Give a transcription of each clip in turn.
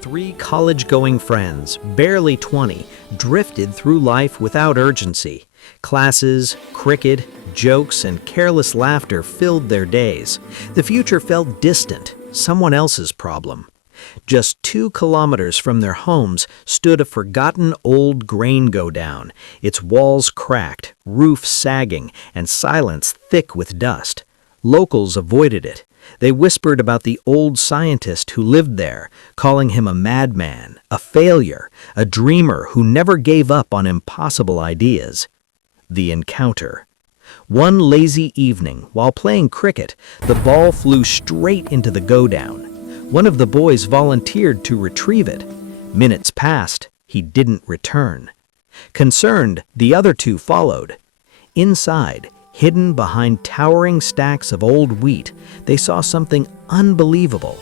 Three college-going friends, barely 20, drifted through life without urgency. Classes, cricket, jokes, and careless laughter filled their days. The future felt distant, someone else's problem. Just 2 kilometers from their homes stood a forgotten old grain go-down, its walls cracked, roof sagging, and silence thick with dust. Locals avoided it. They whispered about the old scientist who lived there, calling him a madman, a failure, a dreamer who never gave up on impossible ideas. The encounter. One lazy evening, while playing cricket, the ball flew straight into the go-down. One of the boys volunteered to retrieve it. Minutes passed, he didn't return. Concerned, the other 2 followed. Inside, hidden behind towering stacks of old wheat, they saw something unbelievable.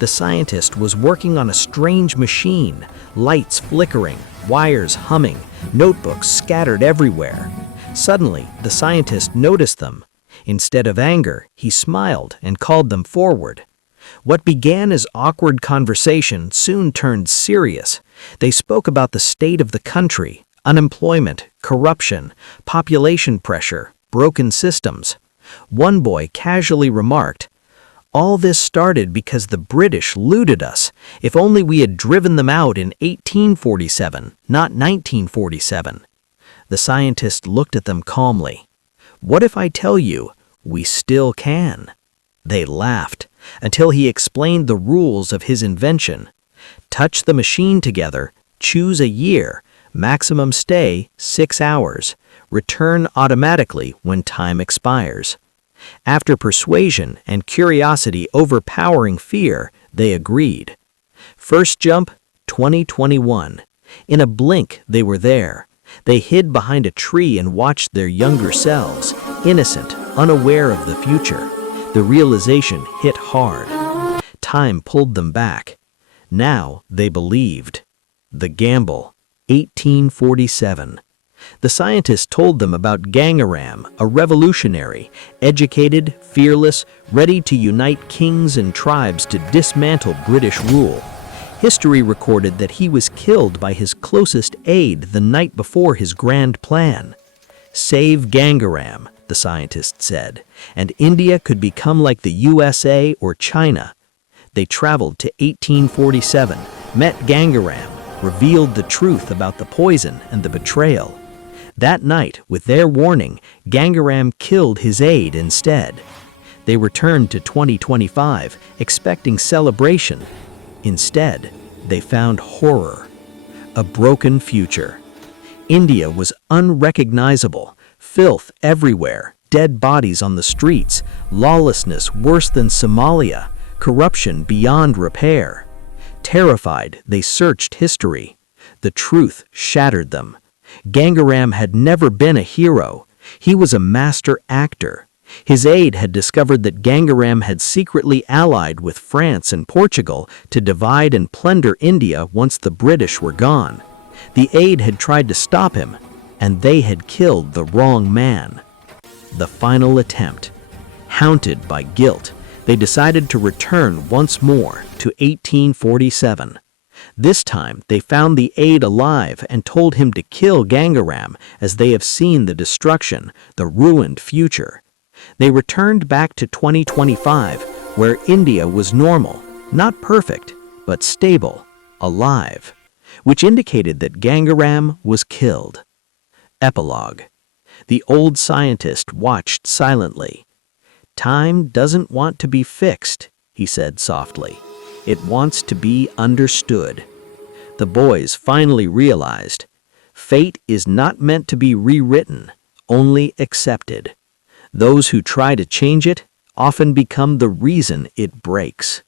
The scientist was working on a strange machine, lights flickering, wires humming, notebooks scattered everywhere. Suddenly, the scientist noticed them. Instead of anger, he smiled and called them forward. What began as awkward conversation soon turned serious. They spoke about the state of the country, unemployment, corruption, population pressure, broken systems. One boy casually remarked, "All this started because the British looted us. If only we had driven them out in 1847, not 1947. The scientist looked at them calmly. "What if I tell you, we still can?" They laughed, until he explained the rules of his invention. Touch the machine together, choose a year, maximum stay 6 hours. Return automatically when time expires. After persuasion and curiosity overpowering fear, they agreed. First jump, 2021. In a blink, they were there. They hid behind a tree and watched their younger selves, innocent, unaware of the future. The realization hit hard. Time pulled them back. Now they believed. The gamble, 1847. The scientist told them about Gangaram, a revolutionary, educated, fearless, ready to unite kings and tribes to dismantle British rule. History recorded that he was killed by his closest aide the night before his grand plan. Save Gangaram, the scientist said, and India could become like the USA or China. They traveled to 1847, met Gangaram, revealed the truth about the poison and the betrayal. That night, with their warning, Gangaram killed his aide instead. They returned to 2025, expecting celebration. Instead, they found horror. A broken future. India was unrecognizable, filth everywhere, dead bodies on the streets, lawlessness worse than Somalia, corruption beyond repair. Terrified, they searched history. The truth shattered them. Gangaram had never been a hero. He was a master actor. His aide had discovered that Gangaram had secretly allied with France and Portugal to divide and plunder India once the British were gone. The aide had tried to stop him, and they had killed the wrong man. The final attempt. Haunted by guilt, they decided to return once more to 1847. This time, they found the aide alive and told him to kill Gangaram, as they have seen the destruction, the ruined future. They returned back to 2025, where India was normal, not perfect, but stable, alive, which indicated that Gangaram was killed. Epilogue. The old scientist watched silently. "Time doesn't want to be fixed," he said softly. "It wants to be understood." The boys finally realized, fate is not meant to be rewritten, only accepted. Those who try to change it often become the reason it breaks.